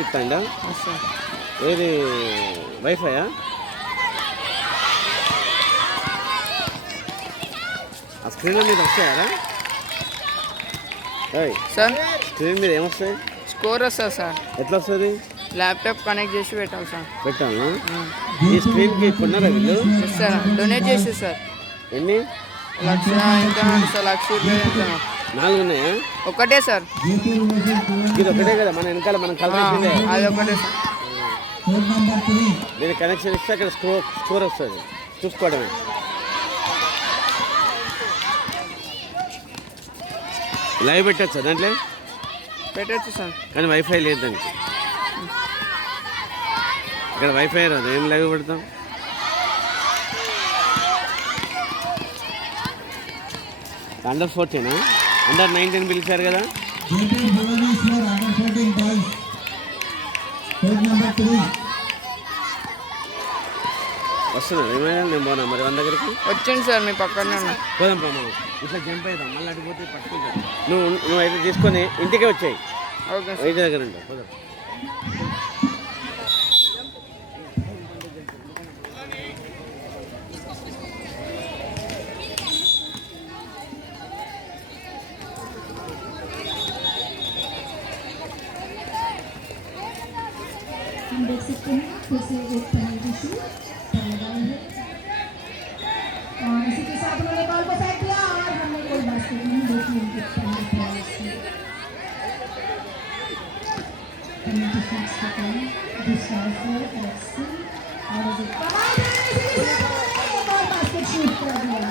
చూపిస్తాండా sir ఏది వైఫైయా? ఆ screen మీద వస్తాయారా? సార్ స్క్రీన్ మీద ఏమొస్తాయి? స్కోర్ వస్తుంది సార్. ఎట్లా వస్తుంది? ల్యాప్టాప్ కనెక్ట్ చేసి పెట్టాలి సార్. పెట్టాను. ఈ స్క్రీన్కి కొన్నారా వీళ్ళు? ఎస్ సార్, డొనేట్ చేసి సార్. ఎన్ని? 1,00,000 ఎంత సార్? 1,00,000 ఎంత? 4 ఉన్నాయా? ఒకటే సార్. ఇది ఒకటే కదా మన వెనకాల మనం కలవాల్సిందే. అది ఒకటే సార్. నేను కనెక్షన్ ఇస్తే అక్కడ స్కోర్ వస్తుంది, చూసుకోవడమే. లైవ్ పెట్టచ్చా దాంట్లో? పెట్టచ్చు సార్, కానీ వైఫై లేదు దానికి. ఇక్కడ వైఫై రాదు, ఏం లైవ్ పెడతాం? అండర్ 14 అండర్ 19 పిలిచారు కదా. వస్తున్నారు ఏమైనా? నేను పోనా మరి మన దగ్గరికి? వచ్చింది సార్, మీ పక్కనే ఉన్నా. పోదాం మనం ఇట్లా జంప్ అవుతాం, మళ్ళీ అడిగిపోతే పట్టుకుంటాం. నువ్వు అయితే తీసుకొని ఇంటికే వచ్చాయి. Okay sir. ఇంటి దగ్గర ఉంటావు. పోదాం. हम देख सकते हैं फिर से एक पेनल्टी शूट लगाए हैं और इसी के साथ उन्होंने बॉल को फेंक दिया और हमने कोई बास्केट नहीं देखी उनके पेनल्टी शॉट्स का टाइम दूसरा ओवर और बास्केट शूट कर दिया।